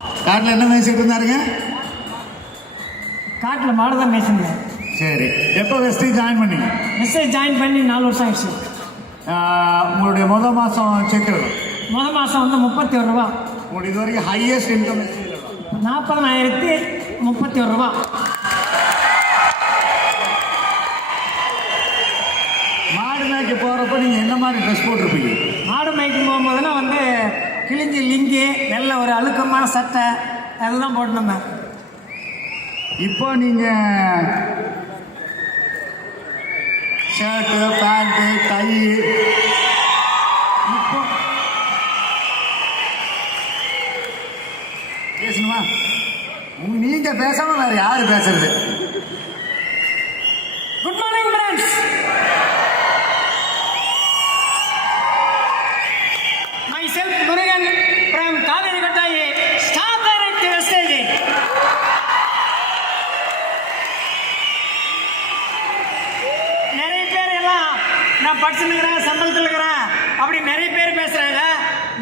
காட்டில் என்ன மேய்ச்சிட்டு இருந்தாருங்க காட்டில் மாடு தான் மேய்ச்சுங்க சரி. எப்போ வெஸ்டி ஜாயின் பண்ணீங்க? மெசேஜ் ஜாயின் பண்ணி நாலு வருஷம் ஆயிடுச்சு. உங்களுடைய முத மாதம் செக் முத மாதம் வந்து முப்பத்தி ஒரு ரூபா. உங்களுக்கு இது வரைக்கும் ஹையஸ்ட் இன்கம் நாற்பதனாயிரத்தி முப்பத்தி ஒரு ரூபா. மாடு மேய்க்க போகிறப்ப நீங்கள் என்ன மாதிரி ட்ரெஸ் போட்டிருப்பீங்க? மாடு மேய்க்கும் போகும்போதுனா வந்து கிழிஞ்சி லிங்கி வெள்ளை ஒரு அழுக்கமான சட்டை எல்லாம் போட்டு இப்போ நீங்கள் ஷர்ட்டு பேண்ட்டு கை இப்போ பேசணுமா? நீங்கள் பேசாமல் வேறு யார் பேசுறது? நான் படிச்சுருக்கிறேன் சம்பளத்தில் இருக்கிறேன் அப்படி நிறைய பேர் பேசுகிறாங்க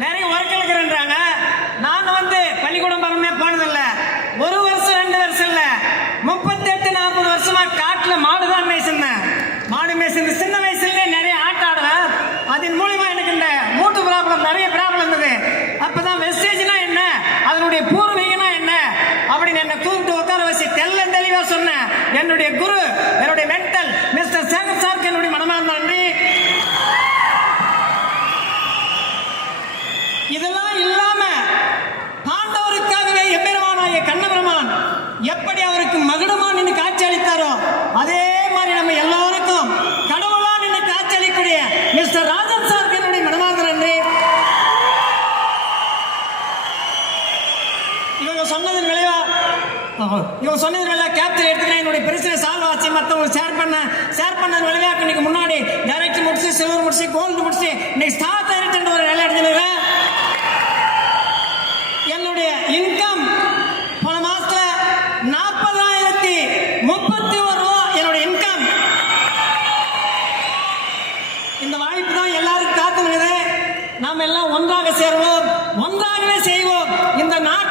நிறைய ஒர்க்கில் இருக்கிறேன்றாங்க. நான் வந்து பள்ளிக்கூடம் பக்கமே போனதில்ல. ஒரு வருஷம் ரெண்டு வருஷம் இல்லை. முப்பத்தெட்டு நாற்பது வருஷமாக காட்டில் மாடு தான் மேய்ச்சிருந்தேன். மாடு மேய்ச்சிருந்து சின்ன வயசுலேயே நிறைய ஆட்டம் ஆடுவேன். அதன் மூலிமா எனக்கு இந்த மூட்டு ப்ராப்ளம் நிறைய ப்ராப்ளம் இருந்தது. அப்போ தான் வெஸ்டேஜ்னா என்ன? அதனுடைய பூர்வீகம்னா என்ன? அப்படின்னு என்னை கூப்பிட்டு உட்கார வச்சு தெல்ல தெளிவாக சொன்னேன். என்னுடைய குரு இவங்க சொன்னது இல்லையா? இவன் சொன்னது நல்லா கேப்சர் எடுத்துக்கிறேன். என்னுடைய பிரச்சனை சால்வ் ஆச்சு மற்றவங்க ஷேர் பண்ண ஷேர் பண்ண விளைவாக்கு இன்னைக்கு முன்னாடி டைரக்ட் முடிச்சு சில்வர் முடிச்சு கோல்டு முடிச்சு இன்னைக்கு ஸ்டார் டைரக்ட் ஒரு வேலை எடுத்துக்கிறேன் என்னுடைய இன்கம் போன மாசத்துல நாற்பதாயிரத்தி முப்பத்தி ஒரு ரூபா என்னுடைய இன்கம் இந்த வாய்ப்பு தான் எல்லாருக்கும் காத்துக்கிறது நாம் எல்லாம் ஒன்றாக சேருவோம். ஒன்றாகவே செய்வோம். இந்த நாட்டு